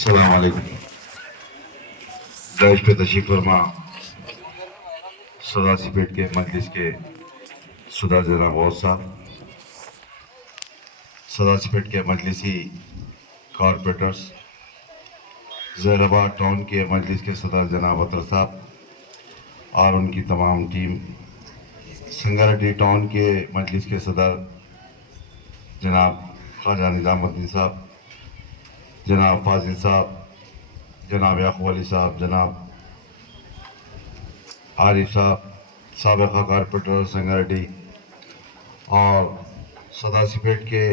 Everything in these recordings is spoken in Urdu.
السلام علیکم. داعش پہ تشریف فرما سداسی پیٹ کے مجلس کے صدر جناب غوث صاحب، سداسی پیٹ کے مجلسی کارپوریٹرز، زہر آباد ٹاؤن کے مجلس کے صدر جناب اطہر صاحب اور ان کی تمام ٹیم، سنگاریڈی ٹاؤن کے مجلس کے صدر جناب خواجہ نظام الدین صاحب، جناب فاضل صاحب، جناب یعقوب علی صاحب، جناب عارف صاحب، سابقہ کارپوریٹر سنگاریڈی، اور سداسی پیٹ کے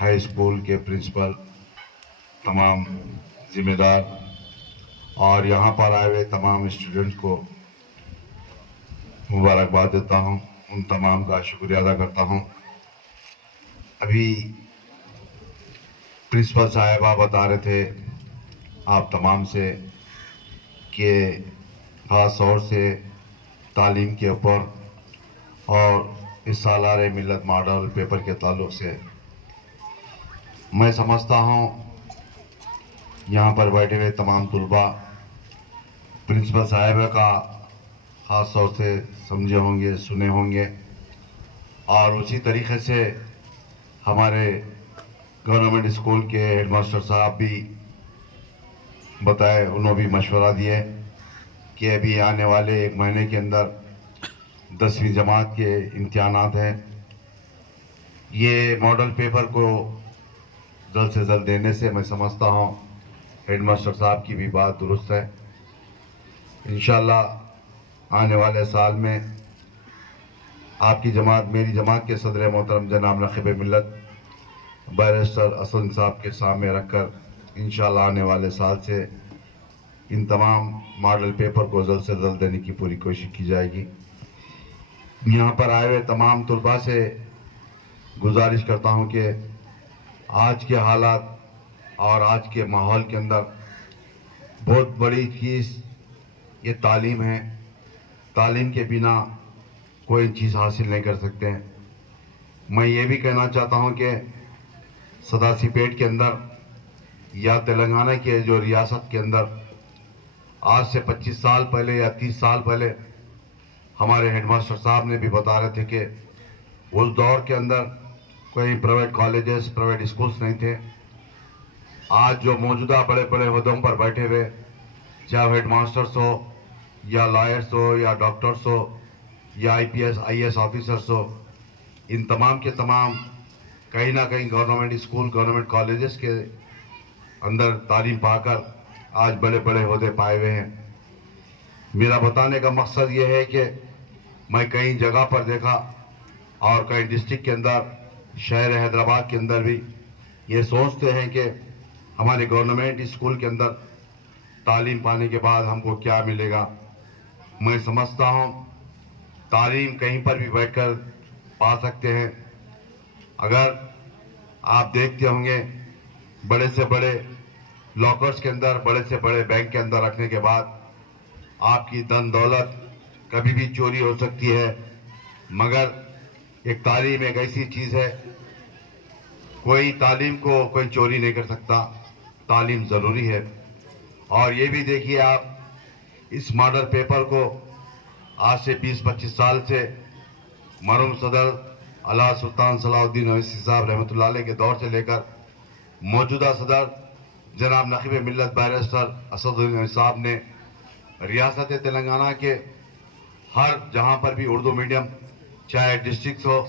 ہائی اسکول کے پرنسپل، تمام ذمہ دار اور یہاں پر آئے ہوئے تمام اسٹوڈنٹس کو مبارکباد دیتا ہوں. ان تمام کا شکریہ ادا کرتا ہوں. ابھی پرنسپل صاحبہ بتا رہے تھے آپ تمام سے کہ خاص طور سے تعلیم کے اوپر اور اس سالارِ ملت ماڈل پیپر کے تعلق سے میں سمجھتا ہوں یہاں پر بیٹھے ہوئے تمام طلباء پرنسپل صاحبہ کا خاص طور سے سمجھے ہوں گے، سنے ہوں گے، اور اسی طریقے سے ہمارے گورنمنٹ اسکول کے ہیڈ ماسٹر صاحب بھی بتائے، انہوں بھی مشورہ دیے کہ ابھی آنے والے ایک مہینے کے اندر 10ویں جماعت کے امتحانات ہیں. یہ ماڈل پیپر کو جلد سے جلد دینے سے میں سمجھتا ہوں ہیڈ ماسٹر صاحب کی بھی بات درست ہے. انشاءاللہ آنے والے سال میں آپ کی جماعت، میری جماعت کے صدر محترم جناب ناقب ملت بیرسٹر اسد صاحب کے سامنے رکھ کر انشاءاللہ آنے والے سال سے ان تمام ماڈل پیپر کو جلد سے جلد دینے کی پوری کوشش کی جائے گی. یہاں پر آئے ہوئے تمام طلباء سے گزارش کرتا ہوں کہ آج کے حالات اور آج کے ماحول کے اندر بہت بڑی چیز یہ تعلیم ہے. تعلیم کے بنا کوئی چیز حاصل نہیں کر سکتے ہیں. میں یہ بھی کہنا چاہتا ہوں کہ سداسی پیٹ کے اندر یا تلنگانہ کے جو ریاست کے اندر آج سے 25 سال پہلے یا 30 سال پہلے ہمارے ہیڈ ماسٹر صاحب نے بھی بتا رہے تھے کہ اس دور کے اندر کوئی پرائیویٹ کالجز، پرائیویٹ اسکولز نہیں تھے. آج جو موجودہ بڑے بڑے عہدوں پر بیٹھے ہوئے، چاہے ہیڈ ماسٹرز ہو یا لائرز ہو یا ڈاکٹرز ہو یا IPS IAS آفیسرز ہو، ان تمام کے تمام کہیں نہ کہیں گورنمنٹ اسکول، گورنمنٹ کالجز کے اندر تعلیم پا کر آج بڑے بڑے عہدے پائے ہوئے ہیں. میرا بتانے کا مقصد یہ ہے کہ میں کئی جگہ پر دیکھا اور کئی ڈسٹرکٹ کے اندر، شہر حیدرآباد کے اندر بھی یہ سوچتے ہیں کہ ہمارے گورنمنٹ اسکول کے اندر تعلیم پانے کے بعد ہم کو کیا ملے گا. میں سمجھتا ہوں تعلیم کہیں پر بھی بیٹھ کر پا سکتے ہیں. اگر آپ دیکھتے ہوں گے بڑے سے بڑے لاکرز کے اندر، بڑے سے بڑے بینک کے اندر رکھنے کے بعد آپ کی دن دولت کبھی بھی چوری ہو سکتی ہے، مگر ایک تعلیم ایک ایسی چیز ہے، کوئی تعلیم کو کوئی چوری نہیں کر سکتا. تعلیم ضروری ہے. اور یہ بھی دیکھیے آپ اس ماڈل پیپر کو آج سے 20-25 سال سے مرحوم صدر علامہ سلطان صلاح الدین اویسی صاحب رحمۃ اللہ علیہ کے دور سے لے کر موجودہ صدر جناب ناقب ملت بیرسٹر اسد اویسی صاحب نے ریاست تلنگانہ کے ہر جہاں پر بھی اردو میڈیم، چاہے ڈسٹرکٹس ہو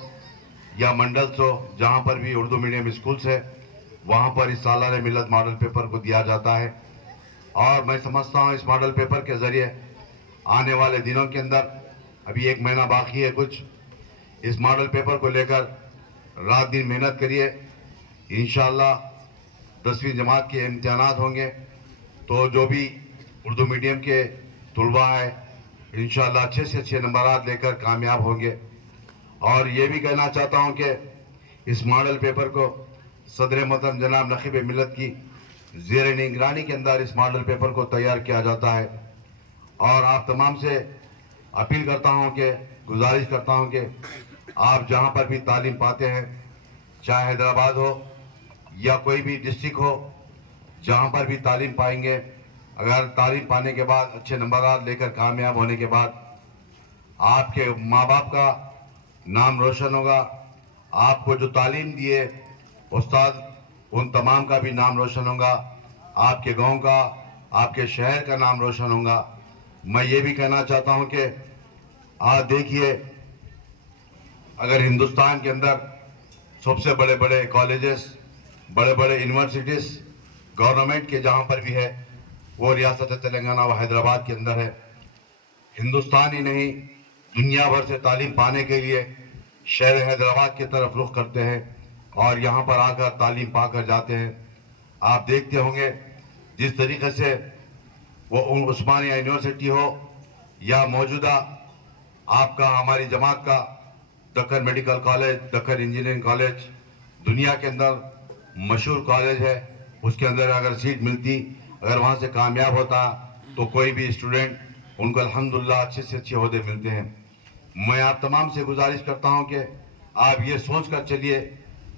یا منڈلس ہو، جہاں پر بھی اردو میڈیم اسکولس ہے، وہاں پر اس سالانہ ملت ماڈل پیپر کو دیا جاتا ہے. اور میں سمجھتا ہوں اس ماڈل پیپر کے ذریعے آنے والے دنوں کے اندر، ابھی ایک مہینہ باقی ہے کچھ، اس ماڈل پیپر کو لے کر رات دن محنت کریے. انشاءاللہ 10ویں جماعت کے امتحانات ہوں گے تو جو بھی اردو میڈیم کے طلباء ہیں انشاءاللہ اچھے سے اچھے نمبرات لے کر کامیاب ہوں گے. اور یہ بھی کہنا چاہتا ہوں کہ اس ماڈل پیپر کو صدر محترم جناب ناقب ملت کی زیر نگرانی کے اندر اس ماڈل پیپر کو تیار کیا جاتا ہے. اور آپ تمام سے اپیل کرتا ہوں کہ گزارش کرتا ہوں کہ آپ جہاں پر بھی تعلیم پاتے ہیں، چاہے حیدرآباد ہو یا کوئی بھی ڈسٹرکٹ ہو، جہاں پر بھی تعلیم پائیں گے، اگر تعلیم پانے کے بعد اچھے نمبرات لے کر کامیاب ہونے کے بعد آپ کے ماں باپ کا نام روشن ہوگا، آپ کو جو تعلیم دیے استاد ان تمام کا بھی نام روشن ہوگا، آپ کے گاؤں کا، آپ کے شہر کا نام روشن ہوگا۔ میں یہ بھی کہنا چاہتا ہوں کہ آج دیکھیے، اگر ہندوستان کے اندر سب سے بڑے بڑے کالجز، بڑے بڑے یونیورسٹیز گورنمنٹ کے جہاں پر بھی ہے وہ ریاست تلنگانہ و حیدرآباد کے اندر ہے۔ ہندوستان ہی نہیں، دنیا بھر سے تعلیم پانے کے لیے شہر حیدرآباد کی طرف رخ کرتے ہیں اور یہاں پر آ کر تعلیم پا کر جاتے ہیں۔ آپ دیکھتے ہوں گے جس طریقے سے وہ عثمانیہ یونیورسٹی ہو یا موجودہ آپ کا ہماری جماعت کا Deccan medical college, Deccan engineering college دنیا کے اندر مشہور کالج ہے، اس کے اندر اگر سیٹ ملتی، اگر وہاں سے کامیاب ہوتا تو کوئی بھی اسٹوڈنٹ ان کو الحمدللہ اچھے سے اچھے عہدے ملتے ہیں۔ میں آپ تمام سے گزارش کرتا ہوں کہ آپ یہ سوچ کر چلیے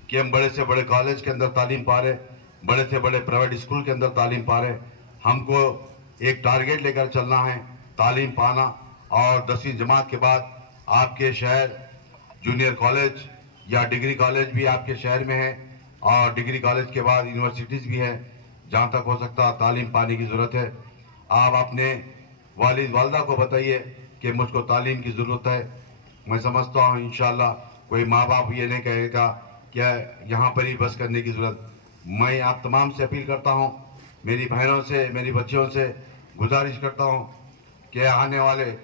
کہ ہم بڑے سے بڑے کالج کے اندر تعلیم پا رہے، بڑے سے بڑے پرائیویٹ اسکول کے اندر تعلیم پا رہے، ہم کو ایک ٹارگیٹ لے کر چلنا ہے، تعلیم پانا، اور 10ویں جماعت کے بعد آپ کے شہر جونیئر کالج یا ڈگری کالج بھی آپ کے شہر میں ہے، اور ڈگری کالج کے بعد یونیورسٹیز بھی ہے، جہاں تک ہو سکتا تعلیم پانے کی ضرورت ہے۔ آپ اپنے والد والدہ کو بتائیے کہ مجھ کو تعلیم کی ضرورت ہے۔ میں سمجھتا ہوں انشاءاللہ کوئی ماں باپ یہ نہیں کہے گا کہ یہاں پر ہی بس کرنے کی ضرورت۔ میں آپ تمام سے اپیل کرتا ہوں، میری بہنوں سے، میری بچیوں سے گزارش کرتا ہوں کہ آنے والے